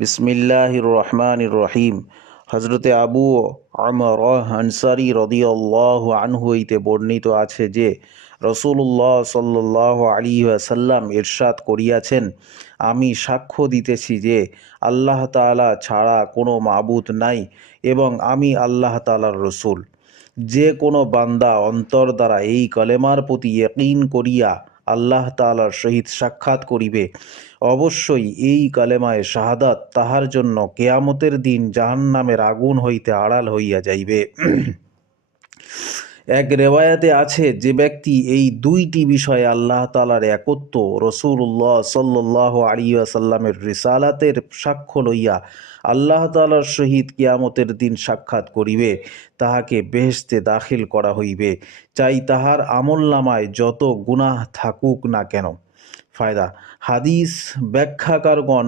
বিসমিল্লাহির রহমানির রহিম। হজরতে আবু আমর আনসারী রাদিয়াল্লাহু আনহু হইতে বর্ণিত আছে যে রসূলুল্লাহ সাল্লাল্লাহু আলাইহি ওয়াসাল্লাম ইরশাদ করিয়াছেন, আমি সাক্ষ্য দিতেছি যে আল্লাহ তাআলা ছাড়া কোনো মাবুদ নাই এবং আমি আল্লাহ তাআলার রসূল। যে কোনো বান্দা অন্তর দ্বারা এই কলেমার প্রতি ইয়াকিন করিয়া আল্লাহ তাআলার সহিত সাক্ষাৎ করিবে, অবশ্যই এই কালেমায় শাহাদাত তাহার জন্য কেয়ামতের দিন জাহান্নামের আগুন হইতে আড়াল হইয়া যাইবে। এক রেওয়ায়াতে আছে, যে ব্যক্তি এই দুইটি বিষয়ে আল্লাহ তাআলার একত্ব, রসূলুল্লাহ সাল্লাল্লাহু আলাইহি ওয়াসাল্লামের রিসালাতের সাক্ষ্য লইয়া আল্লাহ তাআলার সহিত কিয়ামতের দিন সাক্ষাৎ করিবে, তাহাকে বেহেশতে দাখিল করা হইবে, চাই তাহার আমলনামায় যত গুনাহ থাকুক না কেন। ফায়দা: হাদিস ব্যাখ্যাকারগণ